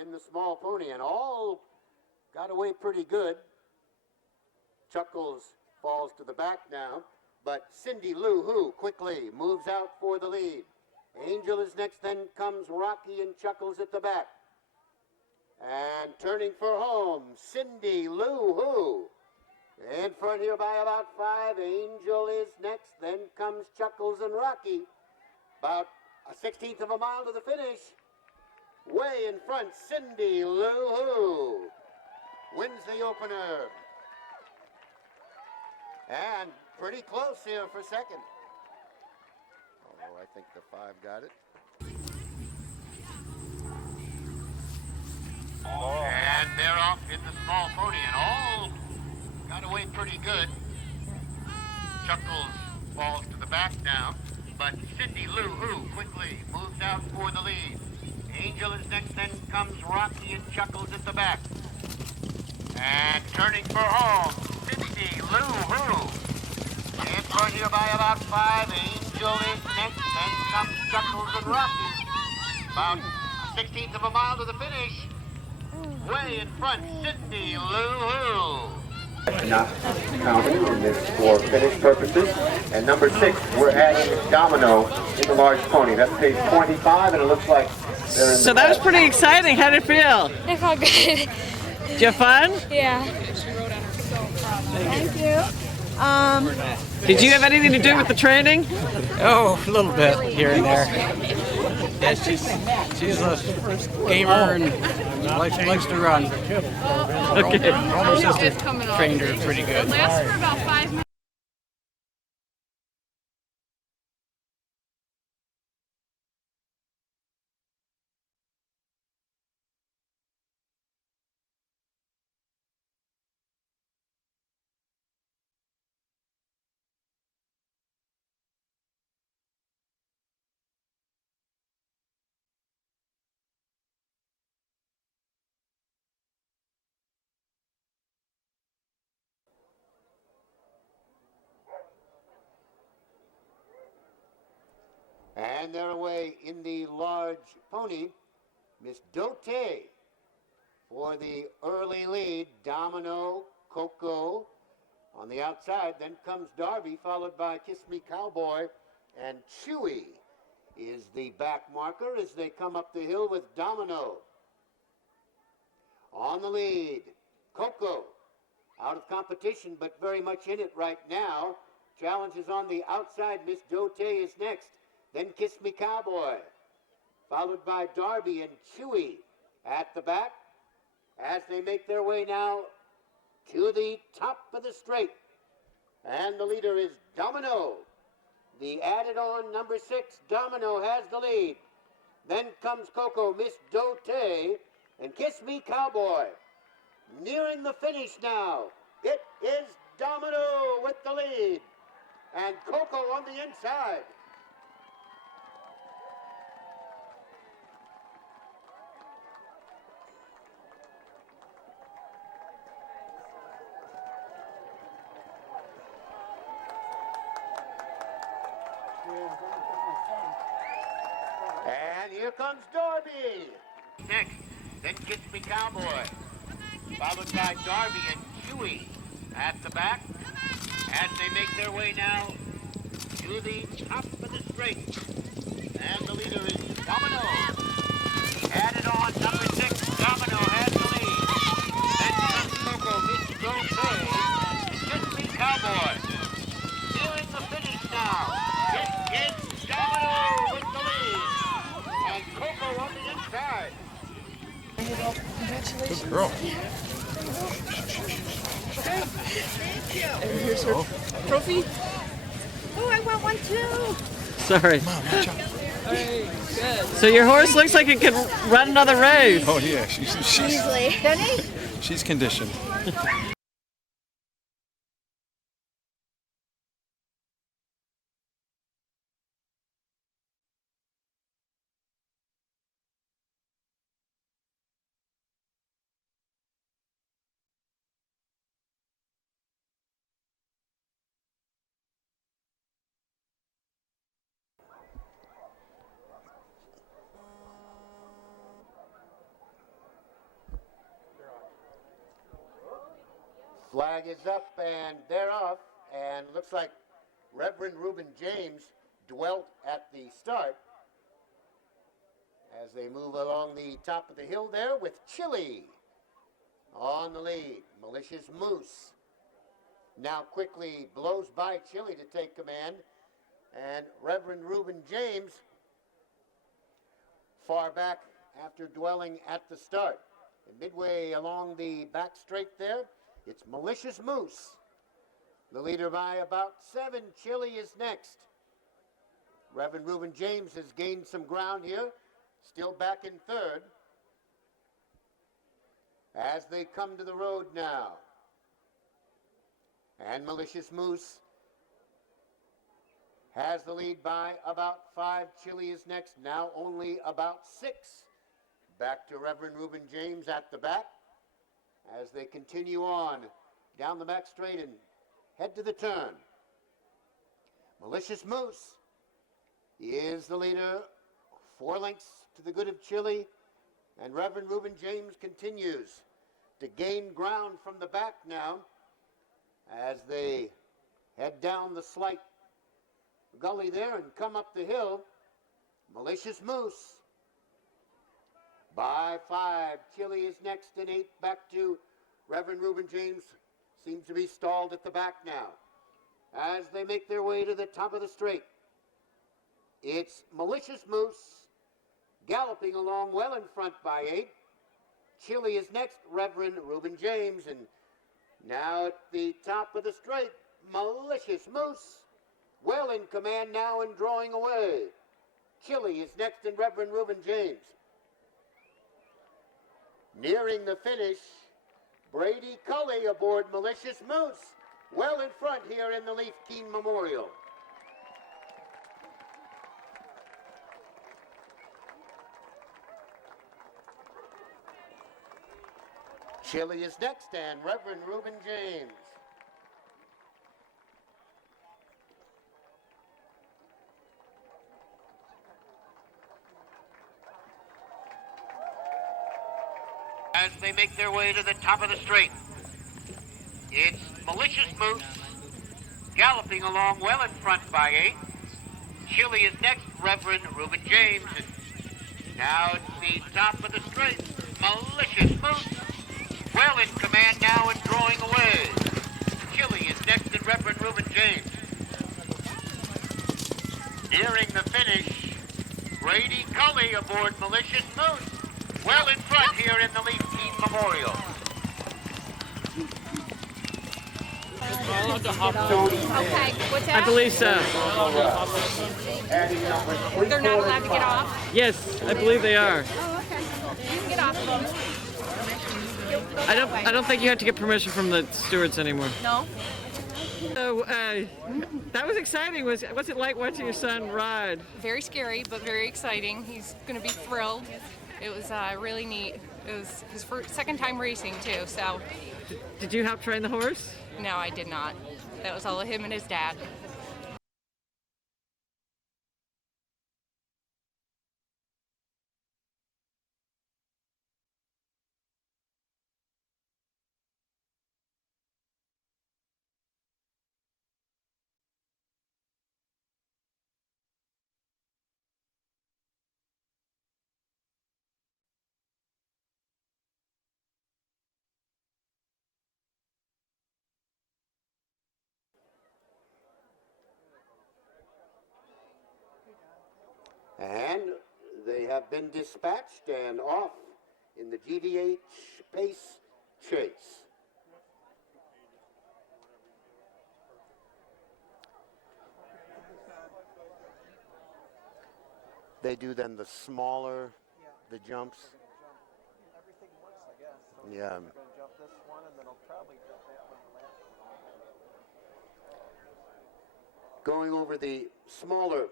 in the small pony, and all got away pretty good. Chuckles falls to the back now, but Cindy Lou Who quickly moves out for the lead. Angel is next, then comes Rocky and Chuckles at the back. And turning for home, Cindy Lou Who. In front here by about 5. Angel is next, then comes Chuckles and Rocky. About a 16th of a mile to the finish. Way in front, Cindy Lou Who wins the opener. And pretty close here for second. Although I think the 5 got it. And they're off in the small pony, and all got away pretty good. Chuckles falls to the back now, but Cindy Lou Who quickly moves out for the lead. Angel is next, then comes Rocky and Chuckles at the back. And turning for home, Cindy Lou Who. In front here by about 5. Angel is next, then comes Chuckles and Rocky. About a 16th of a mile to the finish. Way in front, Cindy Lou Who. Not counted in this for finish purposes. And number 6, we're adding Domino in the large pony. That's page 25, and it looks like they're in. So that was pretty exciting. How did it feel? It felt good. Did you have fun? Yeah. Thank you. Did you have anything to do with the training? Oh, a little bit here and there. Yeah, she's a gamer and likes to run. Okay. Older sister trained her pretty good. It lasts for about 5 minutes. And they're away in the large pony. Miss Dote for the early lead. Domino, Coco on the outside. Then comes Darby, followed by Kiss Me Cowboy. And Chewy is the back marker as they come up the hill with Domino. On the lead, Coco. Out of competition, but very much in it right now. Challenge is on the outside. Miss Dote is next. Then Kiss Me Cowboy, followed by Darby and Chewy at the back as they make their way now to the top of the straight. And the leader is Domino. The added on number 6, Domino, has the lead. Then comes Coco, Miss Dote, and Kiss Me Cowboy. Nearing the finish now. It is Domino with the lead. And Coco on the inside. And here comes Darby. Next, then Kiss Me Cowboy, followed by Darby and Chewy at the back as they make their way now to the top of the straight. And the leader is Domino. Added on number 6, Domino has the lead. Then comes Coco, Miss Dope, and Kiss Me Cowboy. Nearing the finish now. It is Domino with the lead. And Coco on the inside. Congratulations. Good girl. Thank you. And here's her trophy. Oh, I want one too. Sorry. Mom, watch out. Hey, good. So your horse looks like it can run another race. Oh yeah, Easily. she's conditioned. Flag is up and they're off, and looks like Reverend Reuben James dwelt at the start as they move along the top of the hill there with Chili on the lead. Malicious Moose now quickly blows by Chili to take command, and Reverend Reuben James far back after dwelling at the start. And midway along the back straight there, it's Malicious Moose, the leader by about 7. Chili is next. Reverend Reuben James has gained some ground here, still back in third. As they come to the road now, and Malicious Moose has the lead by about 5. Chili is next, now only about 6. Back to Reverend Reuben James at the back as they continue on down the back straight and head to the turn. Malicious Moose is the leader, 4 lengths to the good of Chili, and Reverend Reuben James continues to gain ground from the back now as they head down the slight gully there and come up the hill. Malicious Moose by 5. Chili is next in 8. Back to Reverend Reuben James. Seems to be stalled at the back now as they make their way to the top of the straight. It's Malicious Moose galloping along well in front by 8. Chili is next, Reverend Reuben James, and now at the top of the straight, Malicious Moose well in command now and drawing away. Chili is next in Reverend Reuben James. Nearing the finish, Brady Cully aboard Malicious Moose, well in front here in the Leif Heen Memorial. Chili is next, and Reverend Reuben James. As they make their way to the top of the straight, it's Malicious Moose galloping along well in front by 8. Chili is next, Reverend Reuben James, and now at the top of the straight, Malicious Moose well in command now and drawing away. Chili is next in Reverend Reuben James. Nearing the finish, Brady Cully aboard Malicious Moose, well in front here in the Leif Heen Memorial. Okay, what's that? I believe so. They're not allowed to get off? Yes, I believe they are. Oh, okay. You can get off. I don't think you have to get permission from the stewards anymore. No? So, that was exciting. What's it like watching your son ride? Very scary, but very exciting. He's going to be thrilled. It was really neat. It was his second time racing too, so. Did you help train the horse? No, I did not. That was all of him and his dad. And they have been dispatched and off in the GVH Pace Chase. They do then the smaller, the jumps. Everything works, I guess. So Yeah. I'm going to jump this one, and then I'll probably jump that one last. Going over the smaller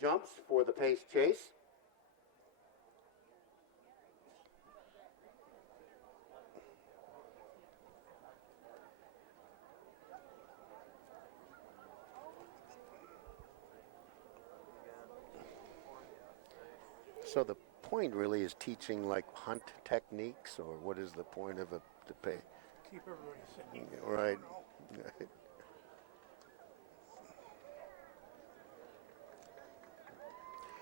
jumps for the Pace Chase. So the point really is teaching like hunt techniques, or what is the point of the keep everybody sitting. Right.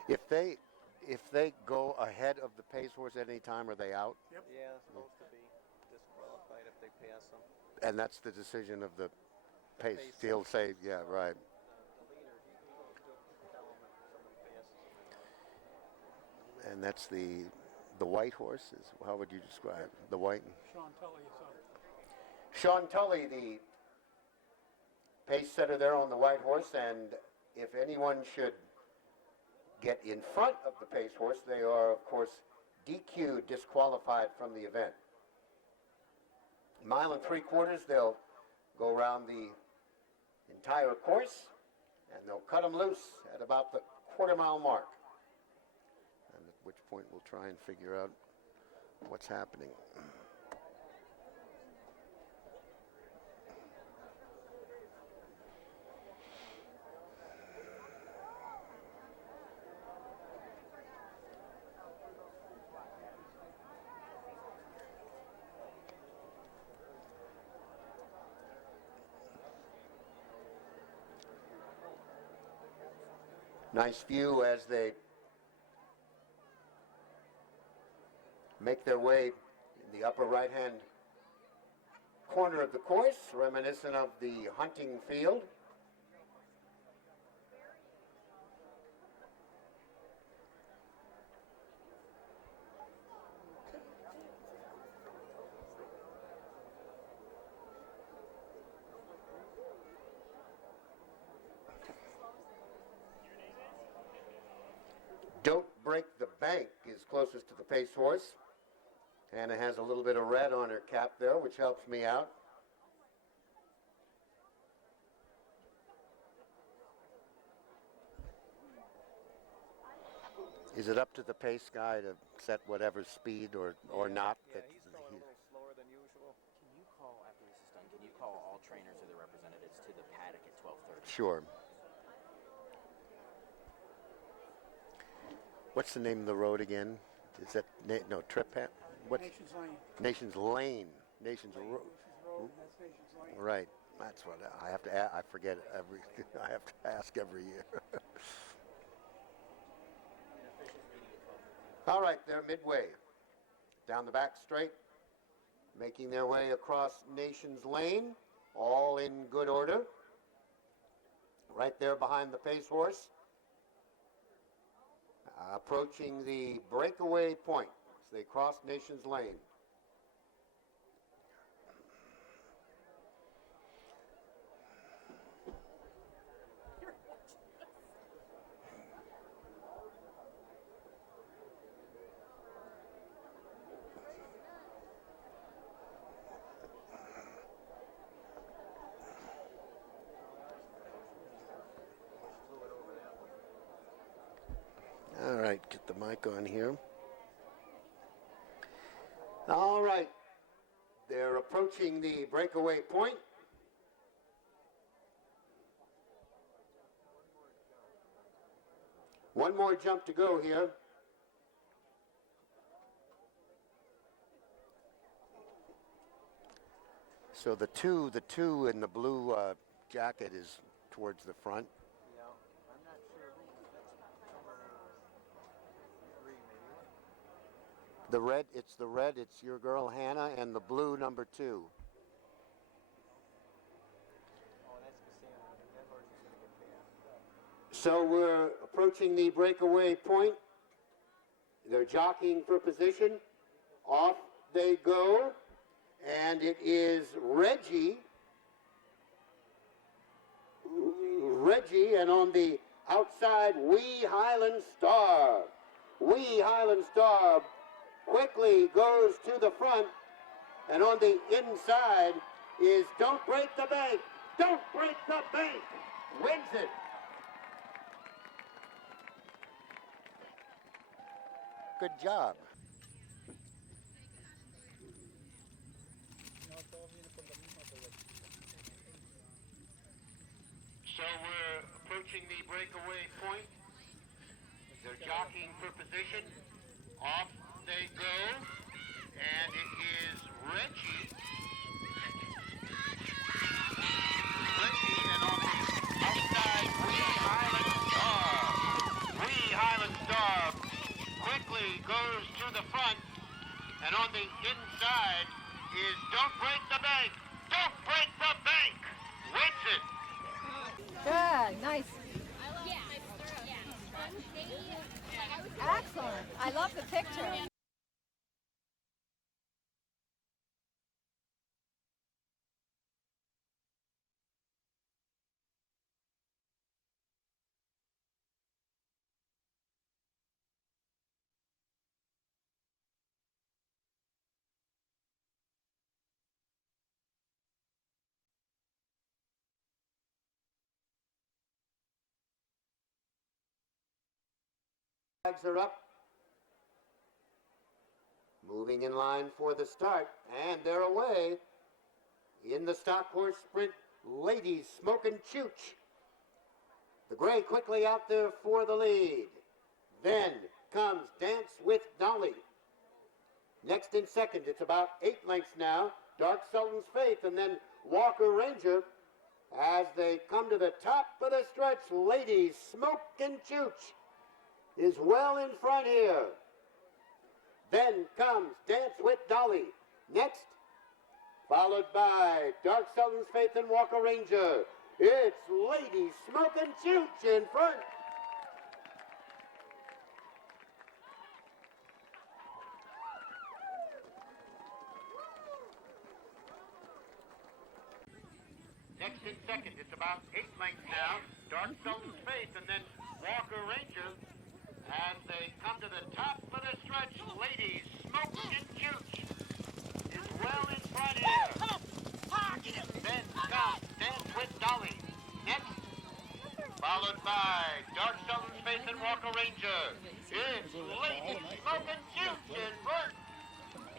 If they go ahead of the pace horse at any time, are they out? Yep. Yeah, it's supposed to be disqualified if they pass them. And that's the decision of the pace. Pace. He'll say, yeah, right. The leader, he goes to tell them if somebody passes them or not. And that's the white horse. How would you describe the white? Sean Tully is up. Sean Tully, the pace setter there on the white horse, and if anyone should get in front of the pace horse, they are, of course, DQ, disqualified from the event. Mile and 3/4, they'll go around the entire course, and they'll cut them loose at about the quarter-mile mark, and at which point we'll try and figure out what's happening. Nice view as they make their way in the upper right-hand corner of the course, reminiscent of the hunting field. Don't Break the Bank is closest to the pace horse. Hannah has a little bit of red on her cap there, which helps me out. Is it up to the pace guy to set whatever speed or not? Yeah, he's going a little slower than usual. Can you call, after this is done, can you call all trainers or their representatives to the paddock at 12:30? Sure. What's the name of the road again? Is that no Trip Hat? What's Nations Lane. Nations Lane? Nations Road. Road, that's Nations Lane. Right. That's what I have to. I forget every. I have to ask every year. All right, they're midway down the back straight, making their way across Nations Lane, all in good order. Right there behind the pace horse. Approaching the breakaway point as they cross Nations Lane. All right, get the mic on here. All right, they're approaching the breakaway point. One more jump to go here. So the two in the blue jacket is towards the front. Yeah, I'm not sure who, that's number 3 maybe. The red, it's your girl Hannah, and the blue number 2. Oh, that's Cassandra. That horse is going to get passed. So we're approaching the breakaway point. They're jockeying for position. Off they go. And it is Reggie, and on the outside, Wee Highland Star. Wee Highland Star quickly goes to the front, and on the inside is Don't Break the Bank. Don't Break the Bank wins it. Good job. So we're approaching the breakaway point. They're jockeying for position. Off they go. And it is Reggie. to the front, and on the inside is Don't Break the Bank. Don't Break the Bank wins it. Good, nice. Excellent. I love the picture. Flags are up. Moving in line for the start, and they're away. In the Stockhorse sprint, ladies smoking chooch. The gray quickly out there for the lead. Then comes Dance with Dolly. Next in second, it's about 8 lengths now. Dark Sultan's Faith, and then Walker Ranger. As they come to the top of the stretch, ladies smoking chooch is well in front here. Then comes Dance with Dolly. Next, followed by Dark Sultan's Faith and Walker Ranger. It's Lady Smokin' Chooch in front. Next in second, it's about 8 lengths now. Dark Sultan's Faith and then Walker Ranger. As they come to the top of the stretch, ladies smoking chooch is well in front here. Then comes Dance with Dolly. Next, followed by Dark Sultan's Faith and Walker Ranger. It's ladies smoking chooch in front.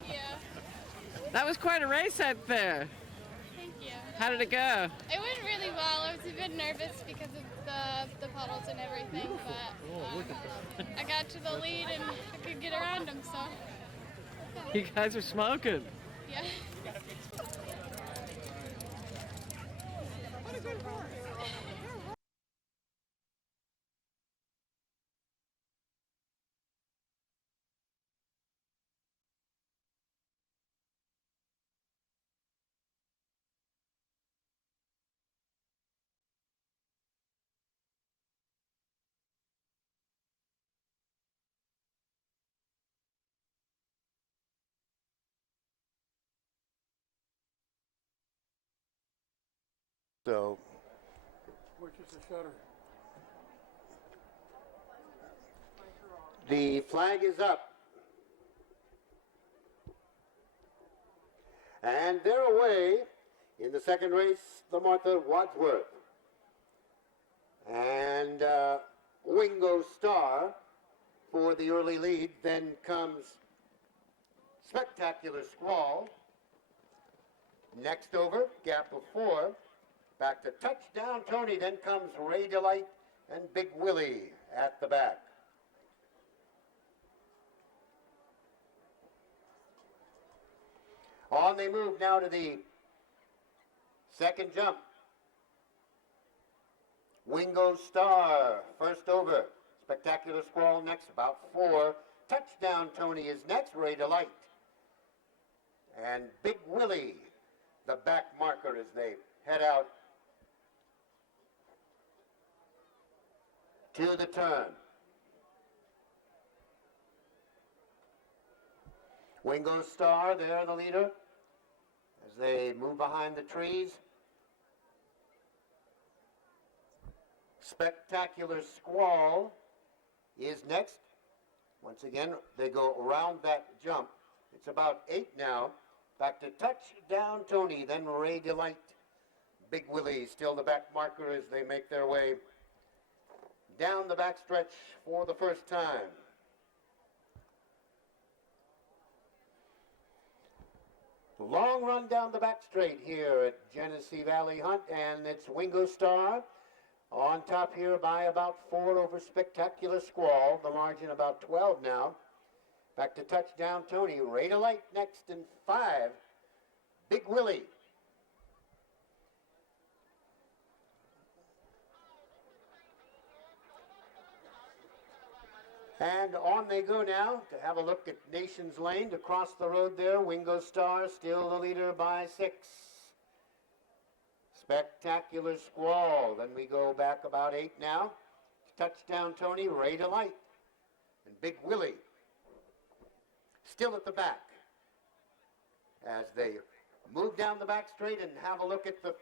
Yeah, That was quite a race out there. thank you. How did it go? It went really well. I was a bit nervous because of the puddles and everything, but I got to the lead and I could get around them, so You guys are smoking. yeah. So, Which is the shutter? the flag is up. And they're away in the second race, the Martha Wadsworth. And Wingo Star for the early lead. Then comes Spectacular Squall. Next over, gap of 4. Back to Touchdown Tony. Then comes Ray Delight and Big Willie at the back. On they move now to the second jump. Wingo Star, first over. Spectacular Squall next, about 4. Touchdown Tony is next, Ray Delight. And Big Willie, the back marker as they head out to the turn. Wingo Star, they're the leader as they move behind the trees. Spectacular Squall is next. Once again, they go around that jump. It's about 8 now. Back to Touchdown Tony, then Ray Delight. Big Willie still the back marker as they make their way down the backstretch for the first time. Long run down the back straight here at Genesee Valley Hunt, and it's Wingo Star on top here by about 4 over Spectacular Squall. The margin about 12 now. Back to Touchdown Tony. Ray Delight next in 5. Big Willie. And on they go now to have a look at Nations Lane. Across the road there, Wingo Star still the leader by 6. Spectacular Squall. Then we go back about 8 now. Touchdown Tony, Ray Delight. And Big Willie still at the back as they move down the back straight and have a look at the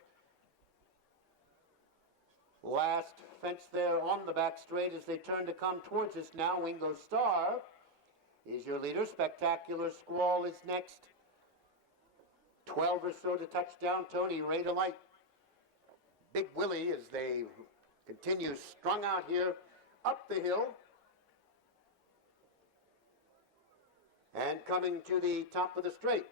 last fence there on the back straight as they turn to come towards us now. Wingo Star is your leader. Spectacular Squall is next. 12 or so to touchdown Tony, Ray Delight. Big Willie as they continue strung out here up the hill. And coming to the top of the straight,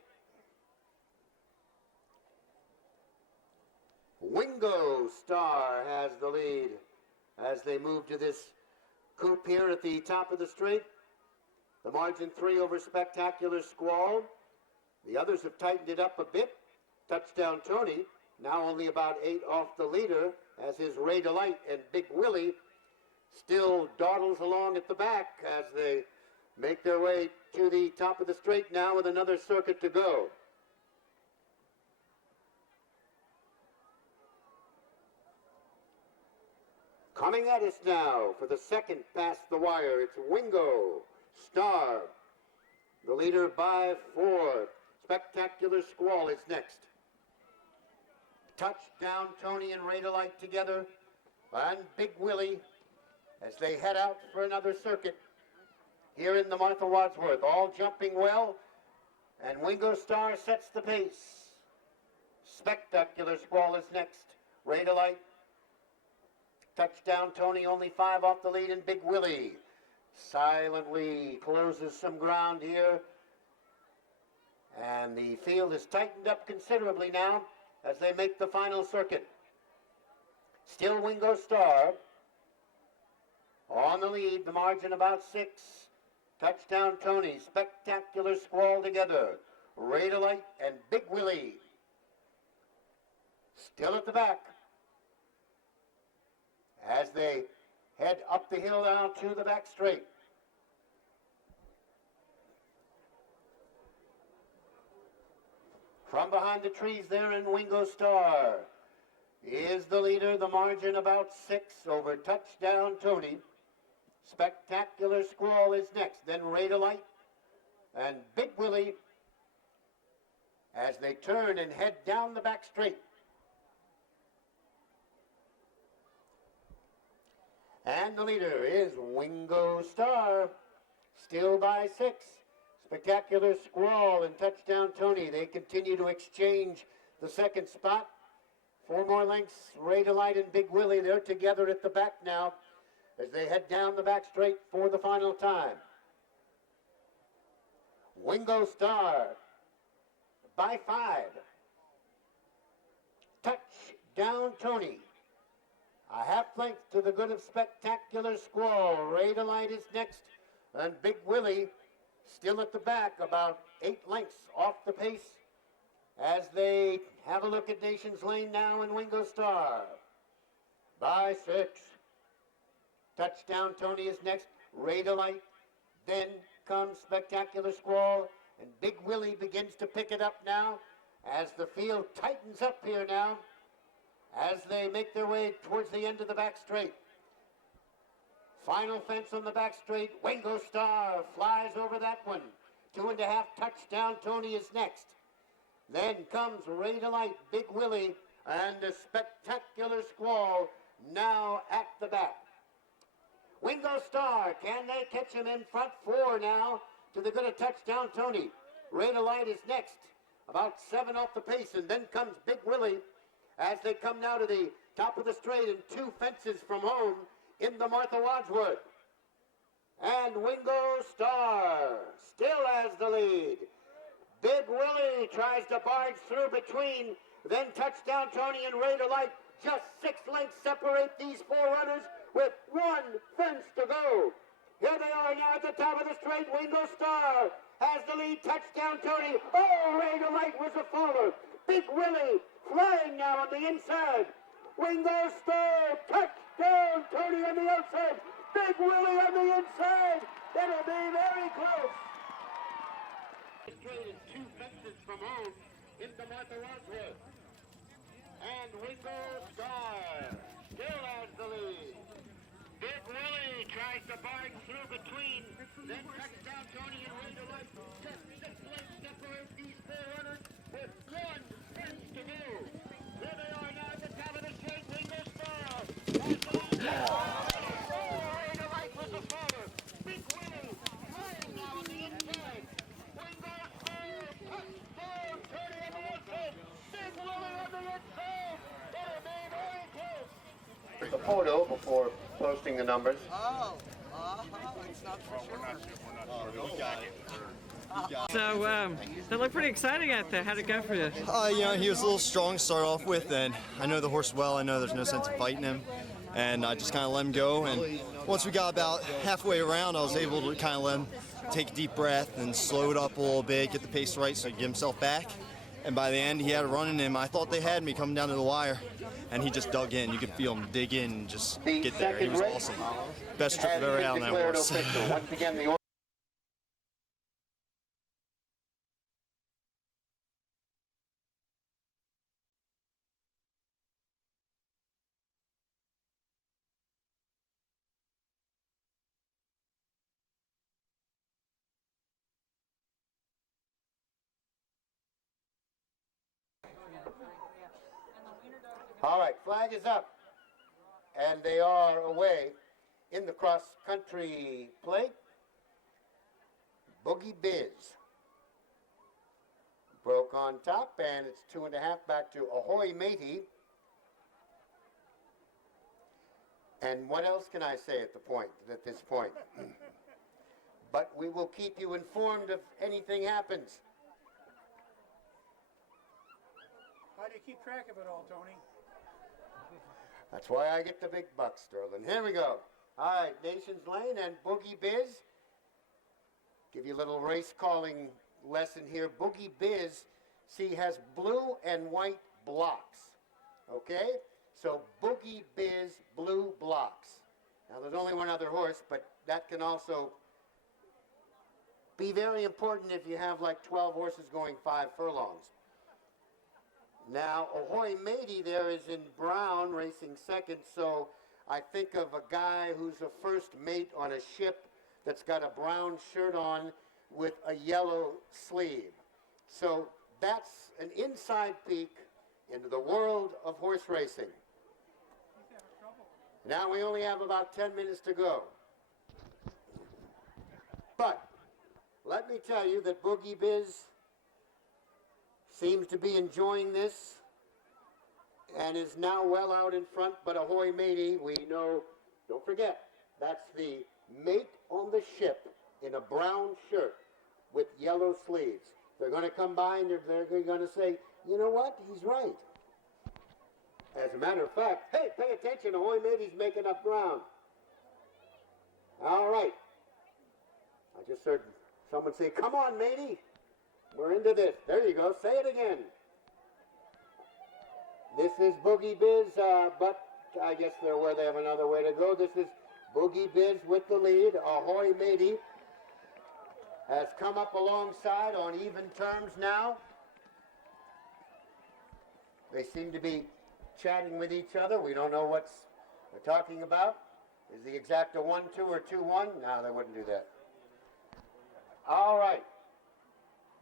Wingo Star has the lead as they move to this coupe here at the top of the straight. The margin 3 over Spectacular Squall. The others have tightened it up a bit. Touchdown Tony, now only about 8 off the leader, as is Ray Delight, and Big Willie still dawdles along at the back as they make their way to the top of the straight now with another circuit to go. Coming at us now for the second past the wire, it's Wingo Star, the leader by 4. Spectacular Squall is next. Touchdown Tony and Ray Delight together, and Big Willie as they head out for another circuit here in the Martha Wadsworth. All jumping well, and Wingo Star sets the pace. Spectacular Squall is next. Ray Delight. Touchdown Tony, only 5 off the lead, and Big Willie silently closes some ground here. And the field is tightened up considerably now as they make the final circuit. Still Wingo Star on the lead, the margin about 6. Touchdown Tony, Spectacular Squall together. Ray Delight and Big Willie still at the back as they head up the hill now to the back straight. From behind the trees there in Wingo Star is the leader, the margin about 6 over Touchdown Tony. Spectacular Squall is next, then Ray Delight and Big Willie as they turn and head down the back straight. And the leader is Wingo Star, still by 6. Spectacular Squall and Touchdown Tony. They continue to exchange the second spot. 4 more lengths, Ray Delight and Big Willie. They're together at the back now as they head down the back straight for the final time. Wingo Star by 5. Touchdown Tony. A half length to the good of Spectacular Squall. Ray Delight is next, and Big Willie still at the back, about 8 lengths off the pace as they have a look at Nations Lane now in Wingo Star. By 6. Touchdown Tony is next, Ray Delight. Then comes Spectacular Squall, and Big Willie begins to pick it up now as the field tightens up here now as they make their way towards the end of the back straight. Final fence on the back straight. Wingo Star flies over that one. 2.5. Touchdown Tony is next. Then comes Ray Delight, Big Willie, and a Spectacular Squall now at the back. Wingo Star, can they catch him in front? 4 now to the good of Touchdown Tony. Ray Delight is next, about 7 off the pace, and then comes Big Willie as they come now to the top of the straight and 2 fences from home in the Martha Wadsworth. And Wingo Star still has the lead. Big Willie tries to barge through between, then Touchdown Tony and Ray Delight. Just 6 lengths separate these 4 runners with 1 fence to go. Here they are now at the top of the straight. Wingo Star has the lead. Touchdown Tony. Oh, Ray Delight was a faller. Big Willie flying now on the inside. Wingo Star, Touchdown Tony on the outside. Big Willie on the inside. It'll be very close. Straight is 2 fences from home into Martha Wadsworth. And Wingo Star still has the lead. Big Willie tries to barge through between, then cuts down Tony and Ray to Leif. Just 6 lengths separate these 4 runners with 1 fence to go. There they are now at the top of the straight. Wingo Star has the lead. Ray to Leif with the forward. Big Willie trying now on the inside. Wingo Star cuts down Tony on the outside. Big Willie on the inside. It'll be very close. The photo before posting the numbers. It's not for sure. We got it. So that looked pretty exciting out there. How'd it go for you? He was a little strong to start off with, and I know the horse well. I know there's no sense of fighting him, and I just kind of let him go. And once we got about halfway around, I was able to kind of let him take a deep breath and slow it up a little bit, get the pace right so he could get himself back. And by the end, he had a run in him. I thought they had me coming down to the wire, and he just dug in. You could feel him dig in and just get there. He was awesome. Best trip I've ever had on that horse. Once again, the All right, flag is up, and they are away in the cross-country plate. Boogie Biz broke on top, and it's 2.5 back to Ahoy Matey. And what else can I say at this point? But we will keep you informed if anything happens. How do you keep track of it all, Tony? That's why I get the big bucks, Sterling. Here we go. All right, Nations Lane and Boogie Biz. Give you a little race calling lesson here. Boogie Biz, see, has blue and white blocks. Okay? So Boogie Biz, blue blocks. Now, there's only one other horse, but that can also be very important if you have like 12 horses going 5 furlongs. Now, Ahoy Matey there is in brown, racing second, so I think of a guy who's a first mate on a ship that's got a brown shirt on with a yellow sleeve. So that's an inside peek into the world of horse racing. Now we only have about 10 minutes to go. But let me tell you that Boogie Biz seems to be enjoying this and is now well out in front, but Ahoy Matey, we know, don't forget, that's the mate on the ship in a brown shirt with yellow sleeves. They're going to come by and they're going to say, you know what, he's right. As a matter of fact, hey, pay attention, Ahoy Matey's making up ground. All right. I just heard someone say, come on, Matey. We're into this. There you go. Say it again. This is Boogie Biz, but I guess they're aware they have another way to go. This is Boogie Biz with the lead. Ahoy Matey has come up alongside on even terms now. They seem to be chatting with each other. We don't know what they're talking about. Is the exacta 1-2 or 2-1? No, they wouldn't do that. All right.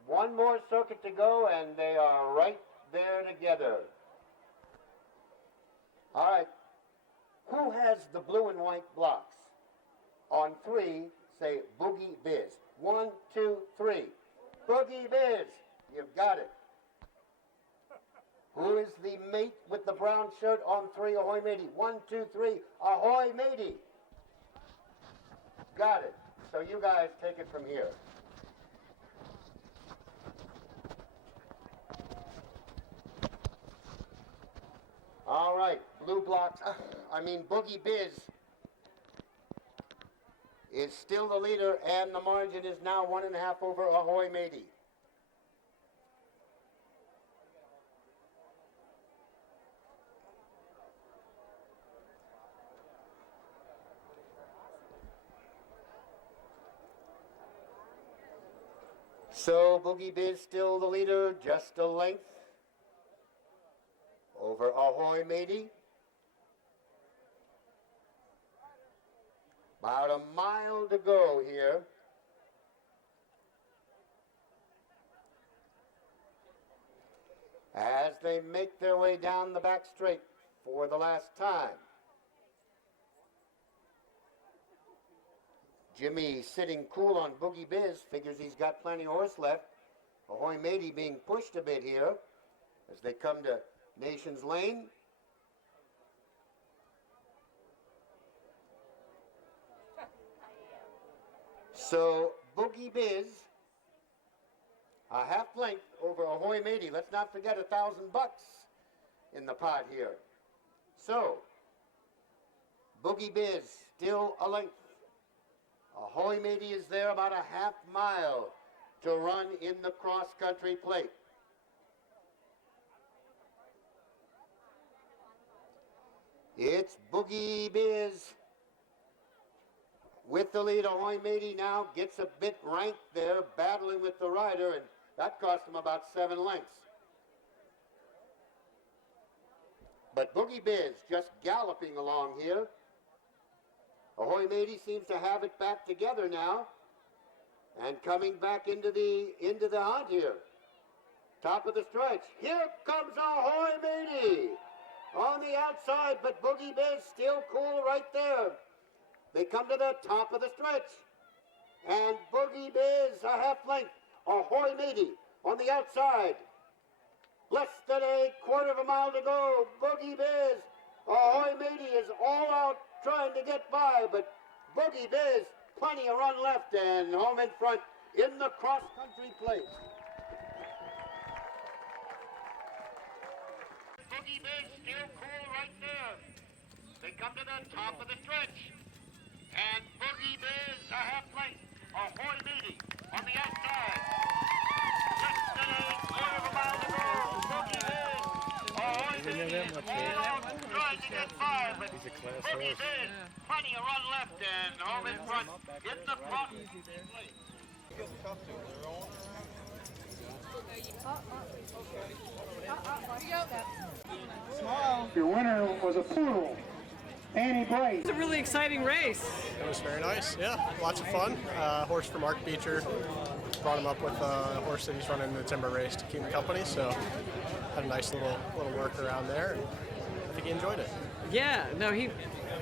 One more circuit to go, and they are right there together. All right. Who has the blue and white blocks? On 3, say Boogie Biz. 1, 2, 3. Boogie Biz. You've got it. Who is the mate with the brown shirt on 3, Ahoy Matey? 1, 2, 3. Ahoy Matey. Got it. So you guys take it from here. All right, blue blocks. Boogie Biz is still the leader, and the margin is now 1.5 over Ahoy Matey. So Boogie Biz still the leader, just a length over Ahoy Matey. About a mile to go here. As they make their way down the back straight for the last time. Jimmy sitting cool on Boogie Biz, figures he's got plenty of horse left. Ahoy Matey being pushed a bit here as they come to Nation's Lane. So Boogie Biz, a half length over Ahoy Matey. Let's not forget $1,000 in the pot here. So Boogie Biz still a length. Ahoy Matey is there about a half mile to run in the cross-country plate. It's Boogie Biz with the lead. Ahoy Matey now gets a bit ranked there, battling with the rider, and that cost him about 7 lengths. But Boogie Biz just galloping along here. Ahoy Matey seems to have it back together now and coming back into the hunt here. Top of the stretch. Here comes Ahoy Matey on the outside, but Boogie Biz still cool right there. They come to the top of the stretch. And Boogie Biz a half length. Ahoy Matey on the outside. Less than a quarter of a mile to go. Boogie Biz. Ahoy Matey is all out trying to get by, but Boogie Biz, plenty of run left and home in front in the cross-country plate. Boogie Biz still cool right there. They come to the top of the stretch. And Boogie Biz a half length. Ahoy Matey on the outside. Less than a quarter of a mile to go. Boogie Biz. Ahoy Matey is all out trying to get by, but Boogie Biz, plenty of run left and home in front in the cross plate. Your winner was a Polo, Annie Bright. It's a really exciting race. It was very nice, yeah, lots of fun. Horse for Mark Beecher, brought him up with a horse that he's running in the timber race to keep him company, so had a nice little work around there, and I think he enjoyed it. Yeah, no, he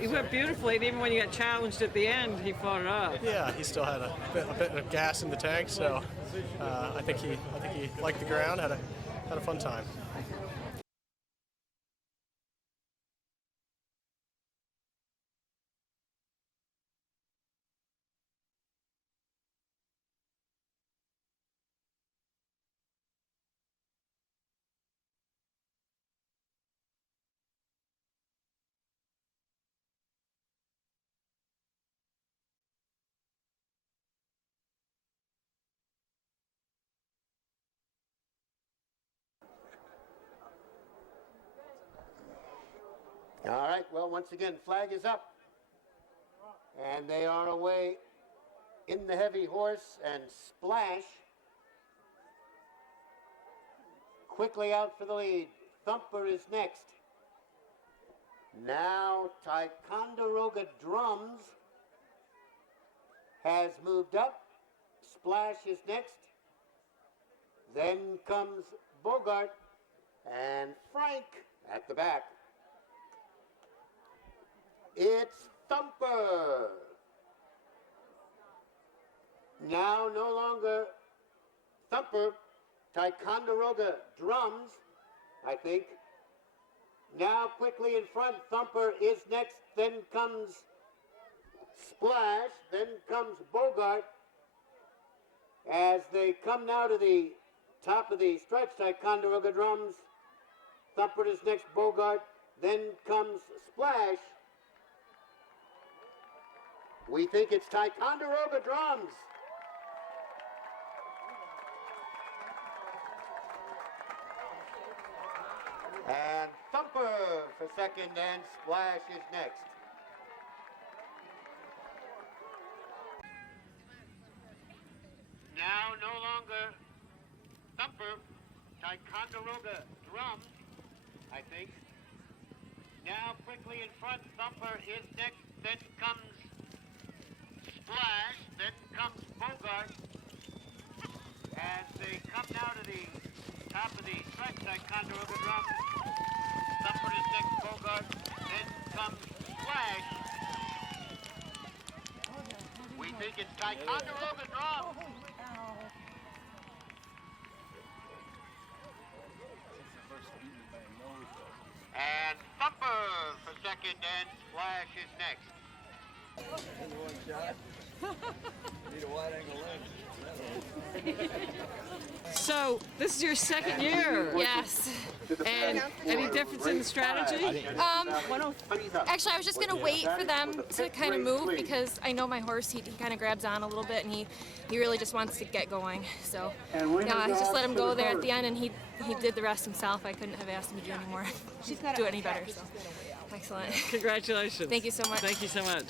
went beautifully, and even when you got challenged at the end, he fought it off. Yeah, he still had a bit of gas in the tank, so I think he liked the ground, had a fun time. All right, well, once again, flag is up. And they are away in the heavy horse, and Splash quickly out for the lead. Thumper is next. Now Ticonderoga Drums has moved up. Splash is next. Then comes Bogart and Frank at the back. It's Thumper. Now no longer Thumper, Ticonderoga Drums, I think. Now quickly in front, Thumper is next, then comes Splash, then comes Bogart. As they come now to the top of the stretch, Ticonderoga Drums, Thumper is next, Bogart, then comes Splash. We think it's Ticonderoga Drums. And Thumper for second, and Splash is next. Now now no longer Thumper, Ticonderoga drums, I think. Now quickly in front, Thumper is next, then comes Splash, then comes Bogart. As they come now to the top of the stretch, Ticonderoga drums, Thumper is next, Bogart, then comes Splash. We think it's Ticonderoga drums. And Thumper for second, and Splash is next. So this is your second year. Yes. And any difference in the strategy? Actually, I was just going to wait for them to kind of move because I know my horse, he kind of grabs on a little bit and he really just wants to get going. So yeah, I just let him go there at the end and he did the rest himself. I couldn't have asked him to do any more, do it any better. So excellent. Congratulations. Thank you so much. Thank you so much.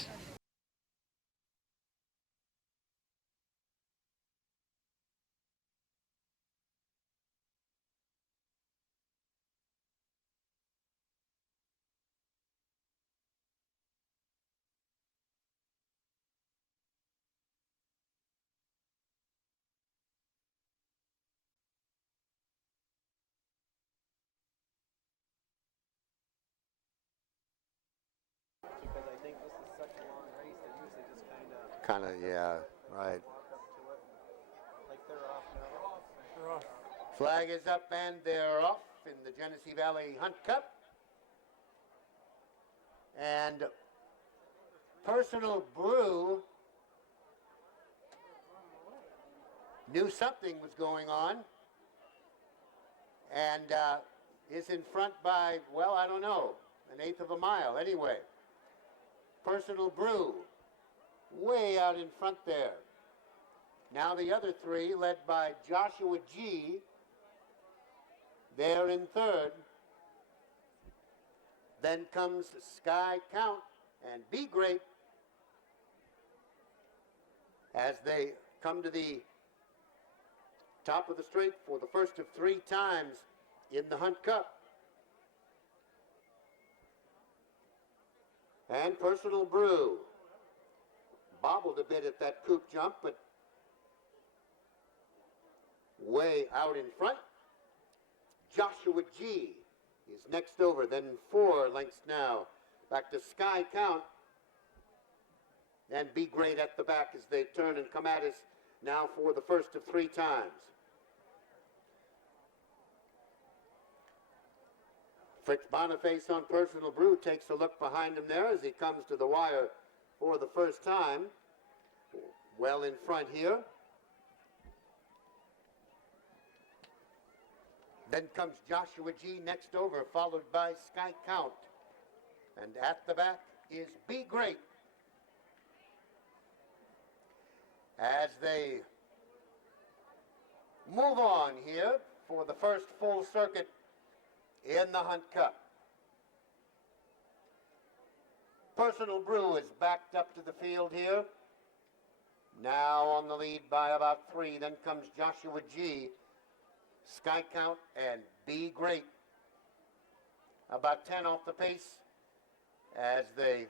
Because I think this is such a long race, they usually just Kind of, yeah, right. like they're off now. They're off. Flag is up and they're off in the Genesee Valley Hunt Cup. And Personal Brew knew something was going on and is in front by, well, I don't know, an eighth of a mile anyway. Personal Brew way out in front there. Now the other three, led by Joshua G., they're in third. Then comes Sky Count and Be Great as they come to the top of the straight for the first of 3 times in the Hunt Cup. And Personal Brew bobbled a bit at that coop jump, but way out in front. Joshua G. is next over, then 4 lengths now. Back to Sky Count. And Be Great at the back as they turn and come at us now for the first of 3 times. Fritz Boniface on Personal Brew takes a look behind him there as he comes to the wire for the first time. Well in front here. Then comes Joshua G. next over, followed by Sky Count. And at the back is Be Great. As they move on here for the first full circuit in the Hunt Cup. Personal Brew is backed up to the field here. Now on the lead by about 3. Then comes Joshua G., Sky Count, and Be Great. About 10 off the pace as they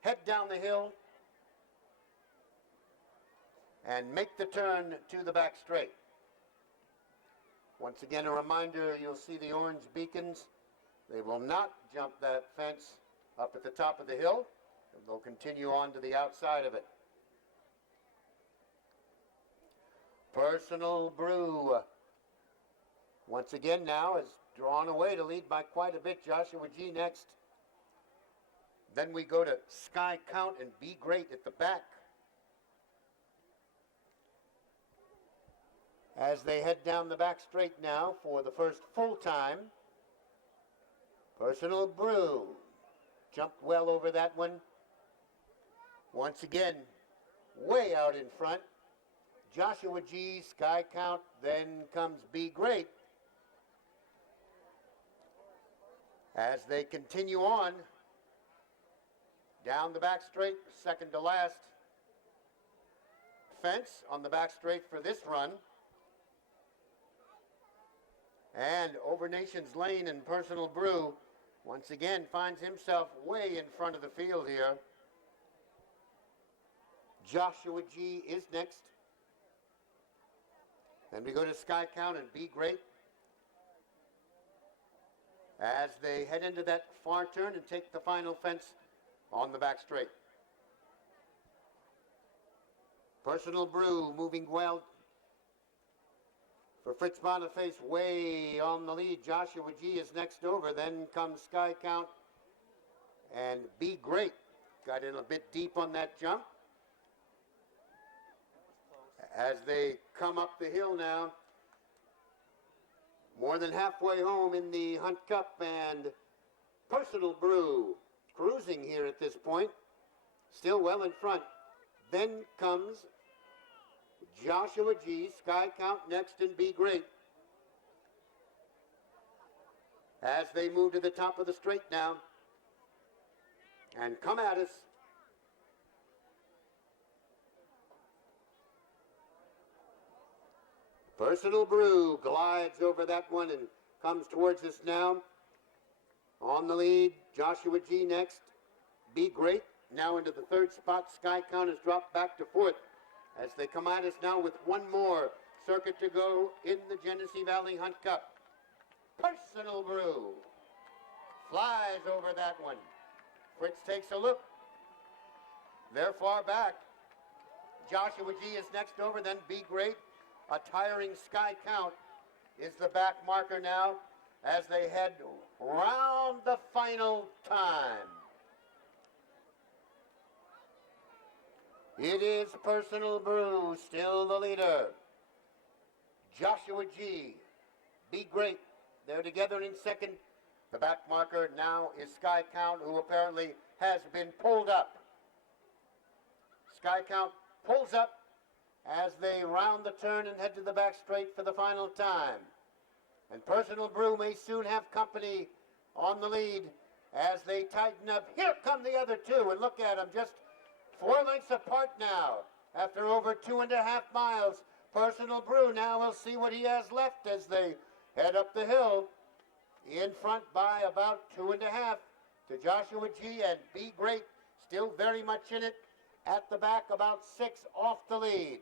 head down the hill and make the turn to the back straight. Once again, a reminder, you'll see the orange beacons. They will not jump that fence up at the top of the hill. They'll continue on to the outside of it. Personal Brew, once again now, is drawn away to lead by quite a bit. Joshua G. next. Then we go to Sky Count and Be Great at the back. As they head down the back straight now for the first full time. Personal Brew jumped well over that one. Once again, way out in front. Joshua G., Sky Count, then comes Be Great. As they continue on down the back straight, second to last fence on the back straight for this run. And over Nations Lane and Personal Brew once again finds himself way in front of the field here. Joshua G is next. Then we go to Sky Count and Be Great as they head into that far turn and take the final fence on the back straight. Personal Brew moving well for Fritz Boniface, way on the lead. Joshua G is next over. Then comes Sky Count and Be Great. Got in a bit deep on that jump. As they come up the hill now, more than halfway home in the Hunt Cup, and Personal Brew cruising here at this point, still well in front. Then comes Joshua G, Sky Count next, and Be Great. As they move to the top of the straight now and come at us. Personal Brew glides over that one and comes towards us now. On the lead, Joshua G next. Be Great now into the third spot. Sky Count has dropped back to fourth as they come at us now with one more circuit to go in the Genesee Valley Hunt Cup. Personal Brew flies over that one. Fritz takes a look. They're far back. Joshua G is next over, then Be Great. A tiring Sky Count is the back marker now as they head round the final time. It is Personal Brew, still the leader. Joshua G, Be Great, they're together in second. The back marker now is Sky Count, who apparently has been pulled up. Sky Count pulls up as they round the turn and head to the back straight for the final time. And Personal Brew may soon have company on the lead as they tighten up. Here come the other two, and look at them, just 4 lengths apart now. After over 2.5 miles, Personal Brew now will see what he has left as they head up the hill. In front by about 2.5 to Joshua G, and Be Great still very much in it. At the back, about 6 off the lead.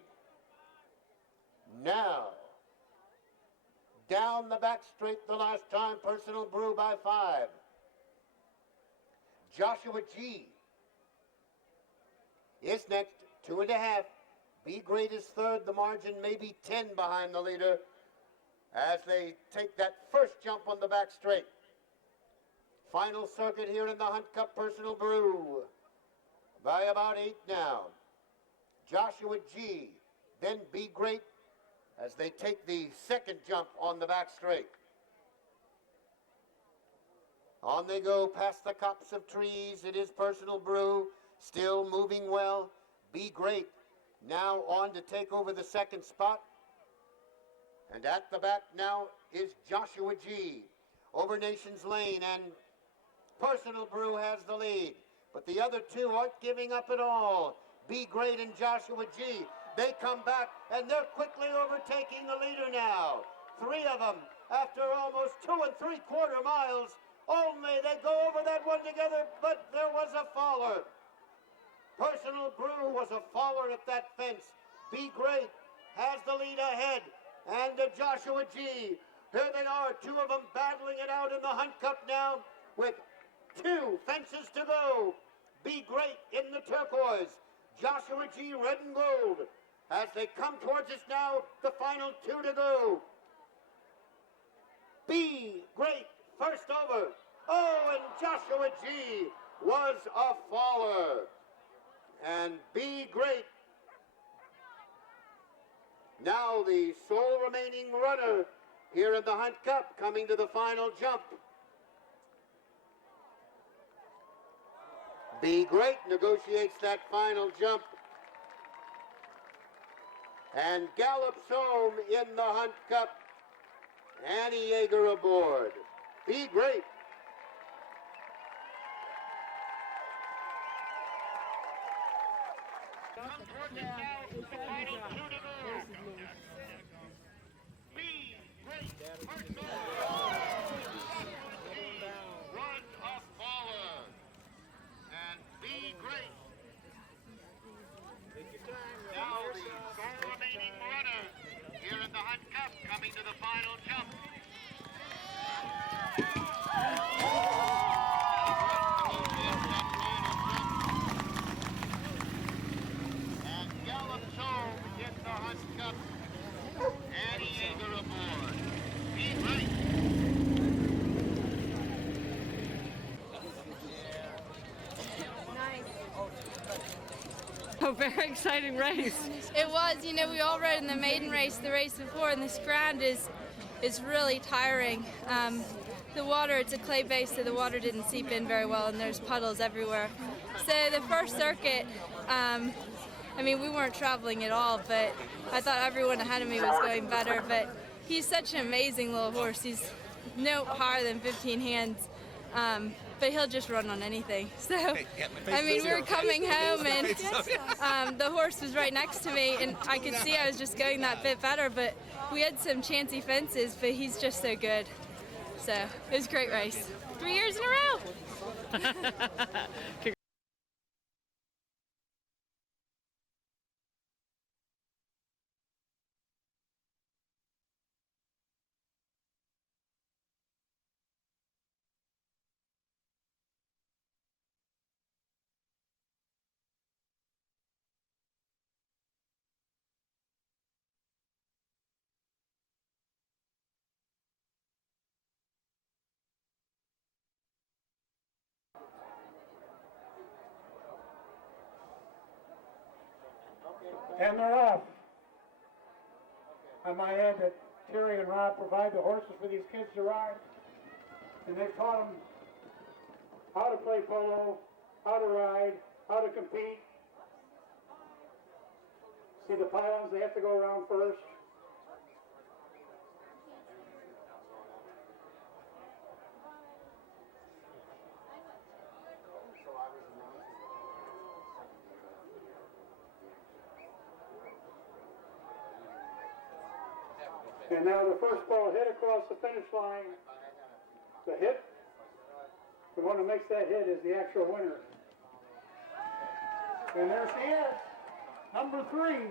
Now, down the back straight the last time, Personal Brew by 5. Joshua G is next, 2.5. Be Great is third, the margin maybe 10 behind the leader as they take that first jump on the back straight. Final circuit here in the Hunt Cup, Personal Brew by about 8 now. Joshua G, then Be Great as they take the second jump on the back straight. On they go past the copse of trees. It is Personal Brew, still moving well. Be Great now on to take over the second spot. And at the back now is Joshua G. Over Nations Lane, and Personal Brew has the lead. But the other two aren't giving up at all. Be Great and Joshua G. They come back, and they're quickly overtaking the leader now. 3 of them after almost 2 3/4 miles. Only they go over that one together, but there was a faller. Personal Brew was a faller at that fence. Be Great has the lead ahead. And Joshua G. Here they are, 2 of them battling it out in the Hunt Cup now with 2 fences to go. Be Great in the turquoise. Joshua G. red and gold. As they come towards us now, the final 2 to go. Be Great first over. Oh, and Joshua G. was a faller. And Be Great, now the sole remaining runner here in the Hunt Cup, coming to the final jump. Be Great negotiates that final jump and gallops home in the Hunt Cup. Annie Yeager aboard. Be Great. Be Great Run off Polo. And be great. Now the four remaining runners here in the Hunt Cup coming to the final jump. And gallops home in the Hunt Cup. Annie Yeager aboard. Be great. Oh, very exciting race. It was, you know, we all rode in the maiden race the race before, and this ground is really tiring. The water, it's a clay base, so the water didn't seep in very well, and there's puddles everywhere. So the first circuit, I mean, we weren't traveling at all, but I thought everyone ahead of me was going better, but he's such an amazing little horse. He's no higher than 15 hands. But he'll just run on anything. So, I mean, we were coming home and the horse was right next to me and I could see I was just going that bit better, but we had some chancy fences, but he's just so good. So, it was a great race. 3 years in a row. And they're off. I might add that Terry and Rob provide the horses for these kids to ride. And they've taught them how to play polo, how to ride, how to compete. See the pylons, they have to go around first. And now the first ball hit across the finish line. The hit, the one who makes that hit is the actual winner. And there she is, number 3.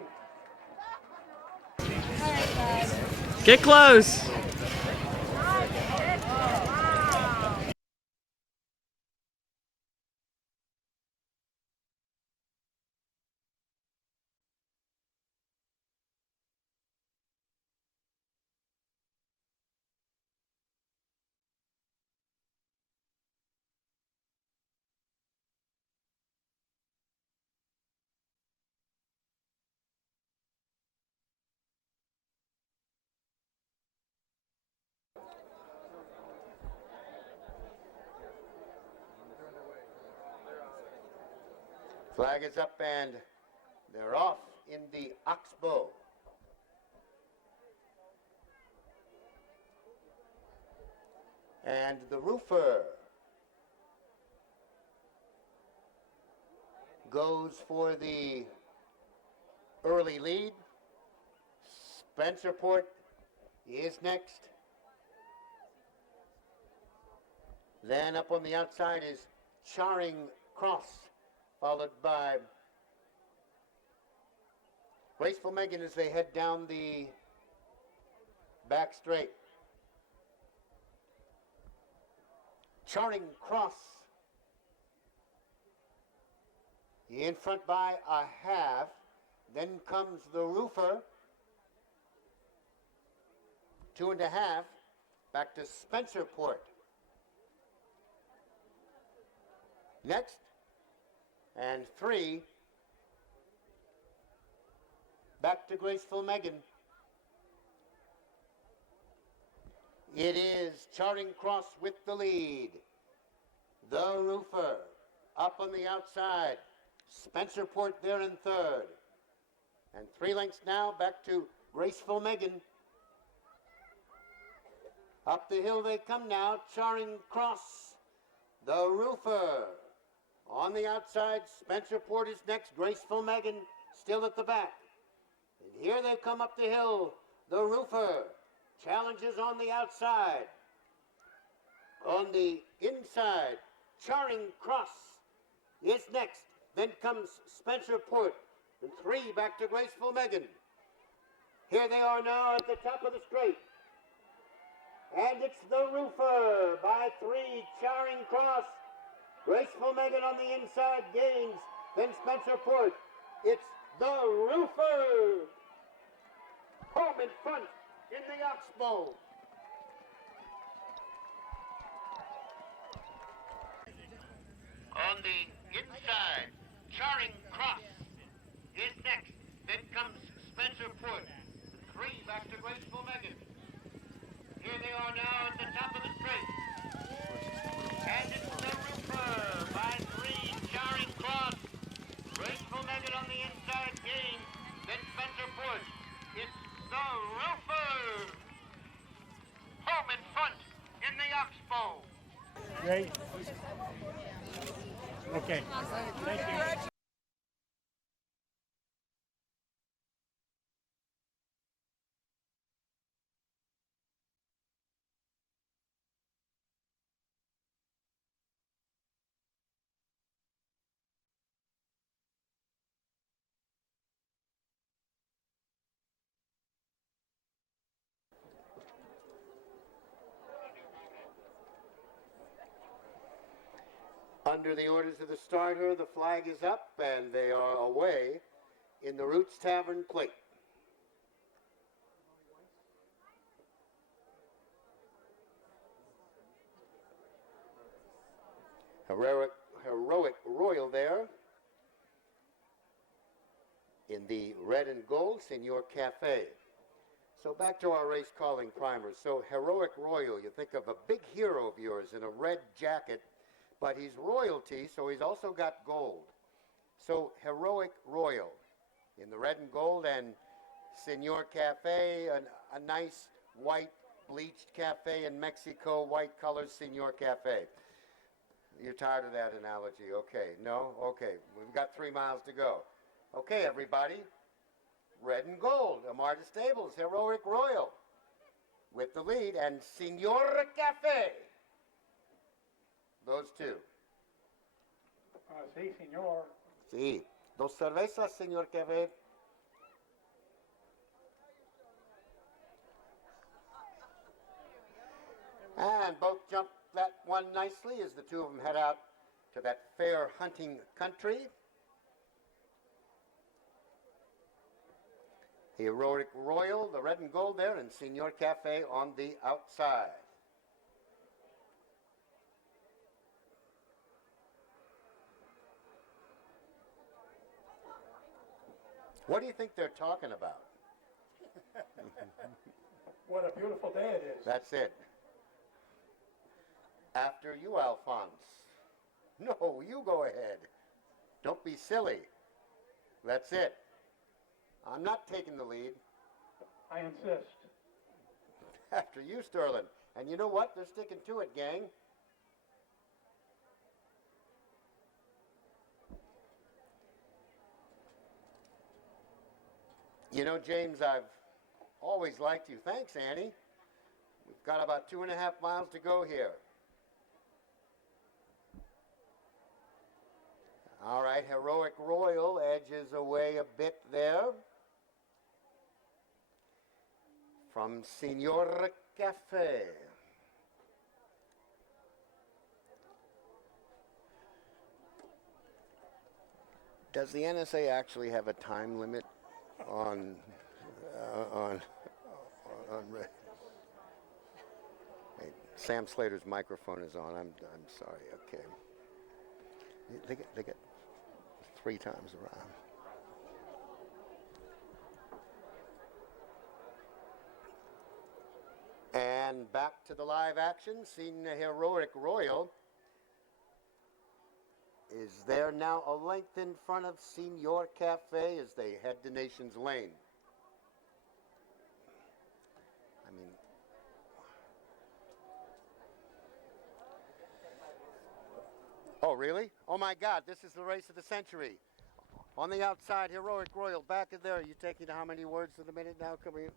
Get close. Flag is up and they're off in the Oxbow. And the roofer goes for the early lead. Spencerport is next. Then up on the outside is Charing Cross, followed by Graceful Megan as they head down the back straight. Charing Cross in front by a half. Then comes the roofer. 2.5. Back to Spencerport. Next. And 3. Back to Graceful Megan. It is Charing Cross with the lead. The roofer up on the outside. Spencerport there in third. And 3 lengths now back to Graceful Megan. Up the hill they come now. Charing Cross. The roofer. On the outside, Spencerport is next. Graceful Megan still at the back. And here they come up the hill. The roofer challenges on the outside. On the inside, Charing Cross is next. Then comes Spencer Port, and 3 back to Graceful Megan. Here they are now at the top of the straight. And it's the Roofer by 3, Charing Cross. Graceful Megan on the inside gains, then Spencer Port. It's the Roofer. Home in front in the Oxbow. On the inside, Charing Cross is next. Then comes Spencer Port. 3 back to Graceful Megan. Here they are now at the top of the straight. And it's the Roofer by 3, Charing Cross. Graceful Megan on the inside gain. Then Spencer Port. It's the Roofer. Home in front in the Oxbow. Great. Okay. Thank you. Under the orders of the starter, the flag is up and they are away in the Roots Tavern plate. Heroic Royal there in the red and gold, Senor Cafe. So back to our race calling primers. So Heroic Royal, you think of a big hero of yours in a red jacket, but he's royalty, so he's also got gold. So Heroic Royal in the red and gold, and Senor Cafe, a nice white bleached cafe in Mexico, white colors, Senor Cafe. You're tired of that analogy, okay? No? Okay, we've got 3 miles to go. Okay, everybody, red and gold, Amarda Stables, Heroic Royal with the lead, and Senor Cafe. Those 2. Sí, señor. Sí. Dos cervezas, Senor Cafe. And both jump that one nicely as the 2 of them head out to that fair hunting country. Heroic Royal, the red and gold there, and Senor Cafe on the outside. What do you think they're talking about? What a beautiful day it is. That's it. After you, Alphonse. No, you go ahead. Don't be silly. That's it. I'm not taking the lead. I insist. After you, Sterling. And you know what? They're sticking to it, gang. You know, James, I've always liked you. Thanks, Annie. We've got about 2.5 miles to go here. All right, Heroic Royal edges away a bit there from Senor Cafe. Does the NSA actually have a time limit on hey, Sam Slater's microphone is on. I'm sorry. Okay. They get 3 times around. And back to the live action. Seeing the Heroic Royal is there now a length in front of Senor Cafe as they head to Nations Lane. I mean, oh really? Oh my God, this is the race of the century. On the outside, Heroic Royal, back in there. Are you taking how many words in a minute now? Come here.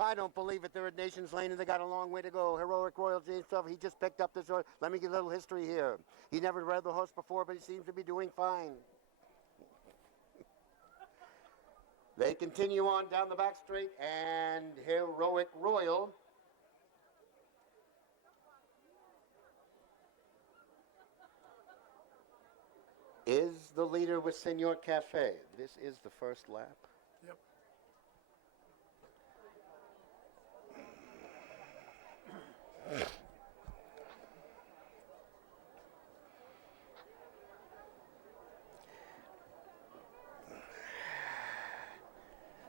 I don't believe it. They're at Nations Lane and they got a long way to go. Heroic Royal James Stuff. He just picked up this horse. Let me get a little history here. He never read the horse before, but he seems to be doing fine. They continue on down the back straight, and Heroic Royal is the leader with Senor Cafe. This is the first lap. Yep.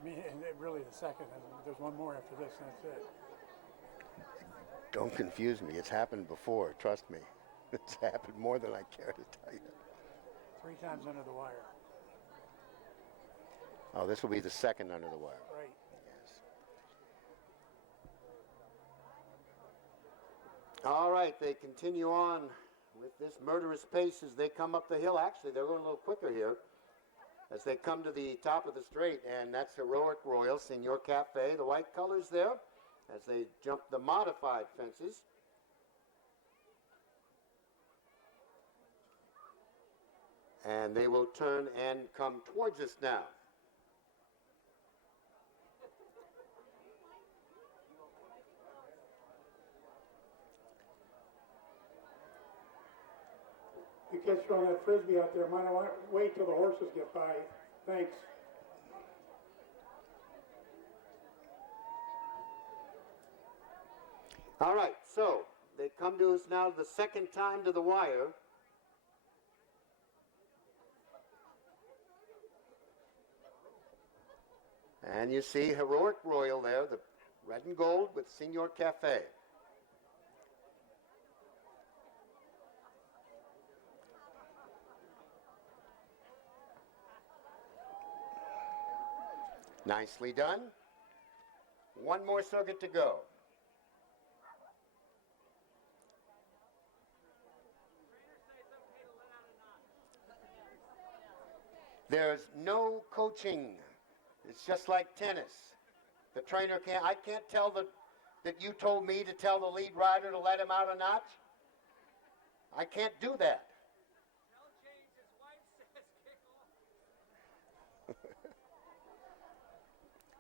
I mean, and really the second. There's one more after this, and that's it. Don't confuse me. It's happened before. Trust me. It's happened more than I care to tell you. 3 times under the wire. Oh, this will be the second under the wire. Right. Yes. All right, they continue on with this murderous pace as they come up the hill. Actually, they're going a little quicker here as they come to the top of the straight, and that's Heroic Royal, Senor Cafe, the white colors there as they jump the modified fences. And they will turn and come towards us now. You kids throwing that frisbee out there, might want to wait till the horses get by. Thanks. All right, so they come to us now the second time to the wire. And you see Heroic Royal there, the red and gold with Senor Cafe. Nicely done. One more circuit to go. There's no coaching. It's just like tennis. The trainer I can't tell that you told me to tell the lead rider to let him out a notch. I can't do that.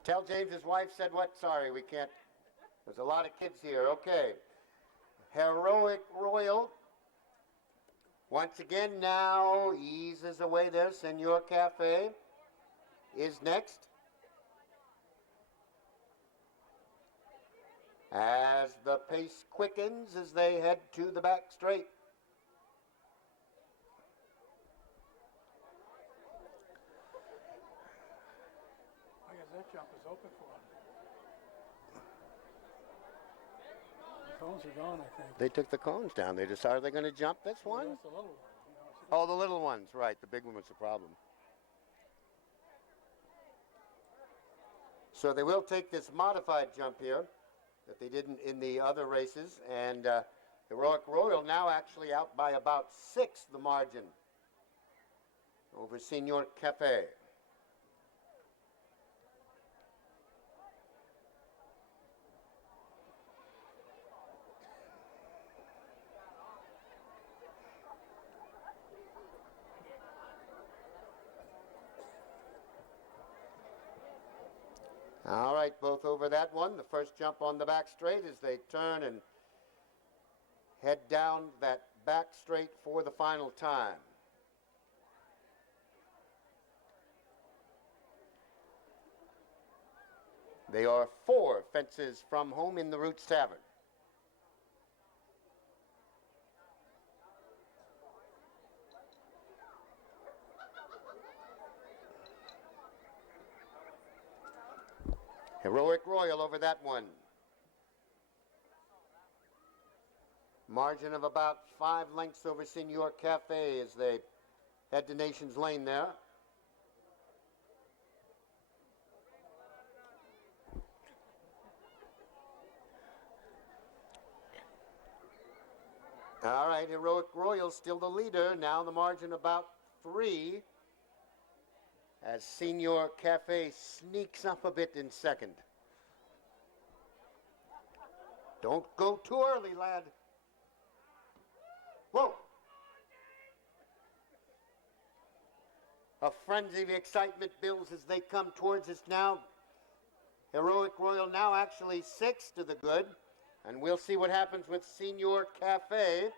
Tell James his wife said what? Sorry, we can't. There's a lot of kids here. Okay. Heroic Royal. Once again now eases away there. Senor Cafe is next. As the pace quickens as they head to the back straight. I guess that jump is open for them. The cones are gone, I think. They took the cones down. They decided they're going to jump this one? That's the little one. Oh, the little ones, right. The big one was the problem. So they will take this modified jump here that they didn't in the other races. And Heroic Royal now actually out by about 6 the margin over Senor Cafe. All right, both over that one. The first jump on the back straight as they turn and head down that back straight for the final time. They are 4 fences from home in the Roots Tavern. Heroic Royal over that one. Margin of about 5 lengths over Senor Cafe as they head to Nations Lane there. All right, Heroic Royal still the leader. Now the margin about 3 as Senor Cafe sneaks up a bit in second. Don't go too early, lad. Whoa! A frenzy of excitement builds as they come towards us now. Heroic Royal now actually 6 to the good. And we'll see what happens with Senior Cafe.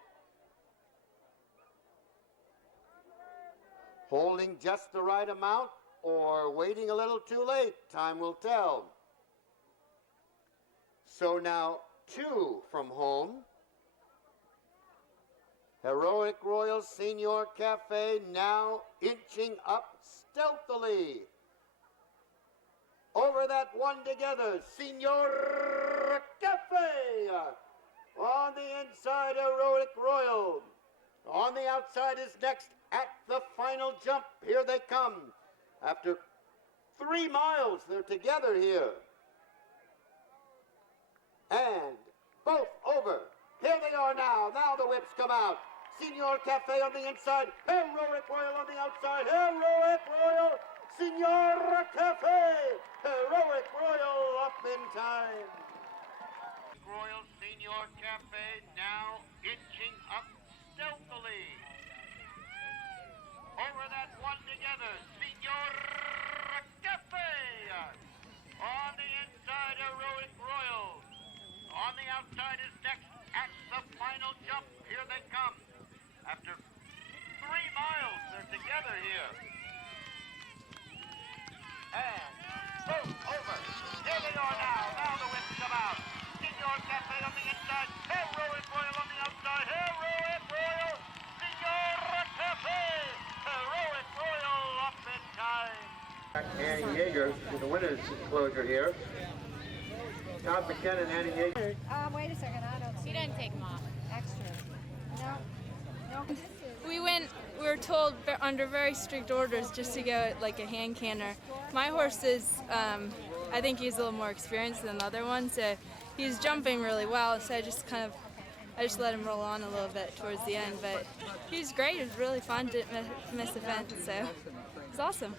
Holding just the right amount or waiting a little too late. Time will tell. So now 2 from home. Heroic Royal, Senior Cafe now inching up stealthily. Over that one together, Senior Cafe. On the inside, Heroic Royal. On the outside is next at the final jump. Here they come. After 3 miles, they're together here. And both over. Here they are now. Now the whips come out. Senior Cafe on the inside. Heroic Royal on the outside. Heroic Royal. Senior Cafe. Heroic Royal up in time. Royal Senior Cafe now inching up stealthily. Over that one together, Senior Cafe. On the inside, Heroic Royal. On the outside is next at the final jump. Here they come. After 3 miles, they're together here. And both over. Here they are now. Now the whips come out. Senior Cafe on the inside. Heroic Royal on the outside. Heroic Royal. Senior Cafe. Heroic Royal up in time. Annie Yeager to the winner's enclosure here. Todd McKenna and Annie Yeager. Wait a second, I don't see. He didn't take them off. Extra. No. We were told under very strict orders just to go like a hand canter. My horse is, I think he's a little more experienced than the other one, so he's jumping really well, so I just let him roll on a little bit towards the end, but he was great. It was really fun. Didn't miss event, so it's awesome.